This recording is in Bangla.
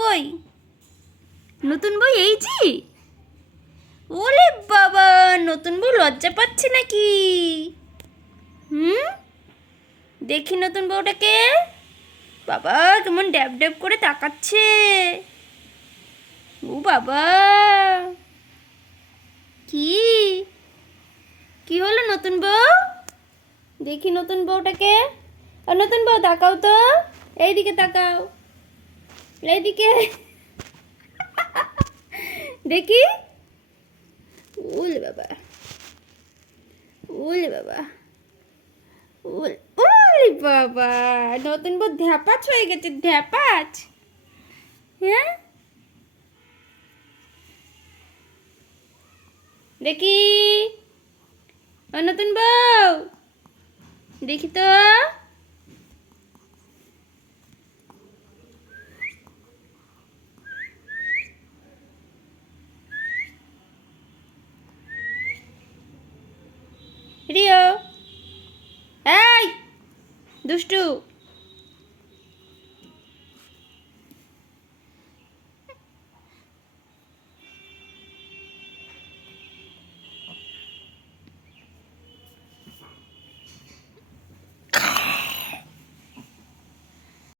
কই? নতুন বউ এই যে? ওরে বাবা, নতুন বউ লজ্জা পাচ্ছে নাকি? হুম, দেখি নতুন বউটাকে। বাবা কেমন ড্যাব ড্যাব করে তাকাচ্ছে। ও বাবা, কি কি হলো নতুন বউ? দেখি নতুন বউটাকে। আর নতুন বউ তাকাও তো, এইদিকে তাকাও, এইদিকে দেখি। ওলে বাবা, ওলে বাবা, ওলে বাবা, নতুন বউ ধ্যাপাচ হয়ে গেছে, ধ্যাপাচ। হ্যাঁ, দেখি। ও নতুন বউ, দেখি তো। রিও, এই দুষ্টু।